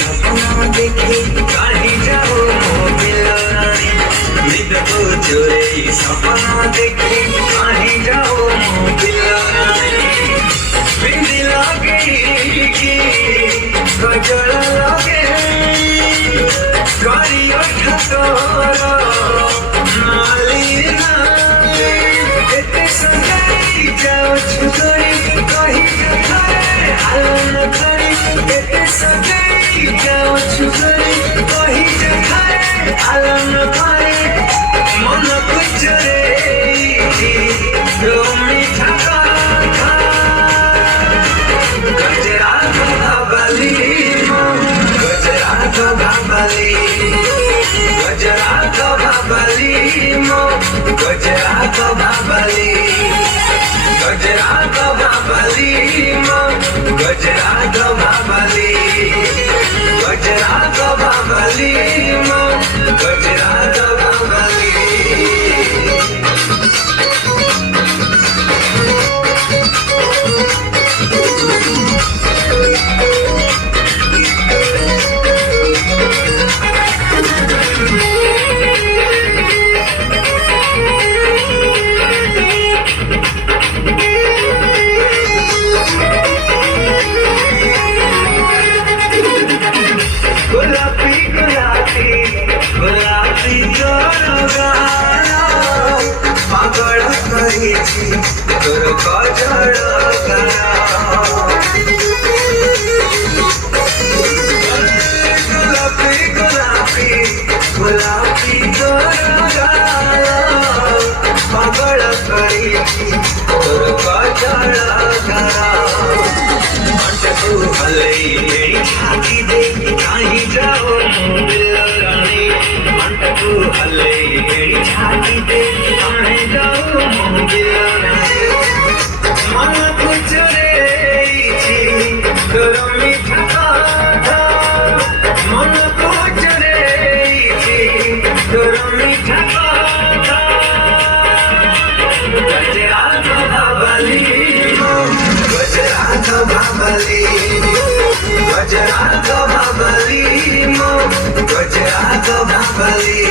सपना देखे कहीं जाओ मोबिलो रानी निद को चोरे सपना देखे कहीं जाओ मोबिलो रानी बिंदी लागे की गजल लागे करियो ठकोरा नाली नाली एते संगई जाओ छुगई कहीं जाए आलन करी एते संगई जाओ छुगई कहीं जाए आलन करी मन कुचरे रोमी ठका गजरा तो बाबली गजरा तो बाबली गजरा तो बाबली मो गजरा तो बाबली गजरा तो बाबली मो गजरा तो बाबली गजरा तो बाबली मो गजरा तो बाबली गुलाबी गुलाबी गुलाबी तोर गाना पागल करिछि तोर गजर गाना गुलाबी गुलाबी गुलाबी तोर गाना पागल करिछि तोर गजर गाना अंटू हलई मेरी छाती दे कहीं जाओ मोबिलो रानी अंटू हलई मेरी छाती दे कहीं जाओ मोबिलो रानी मन कुचरे तोर मीठा कथा मन कुचरे तोर मीठा कथा गजरा तो बाबली गजरा तो बाबली गजरा तो बाबली मो गजरा तो बाबली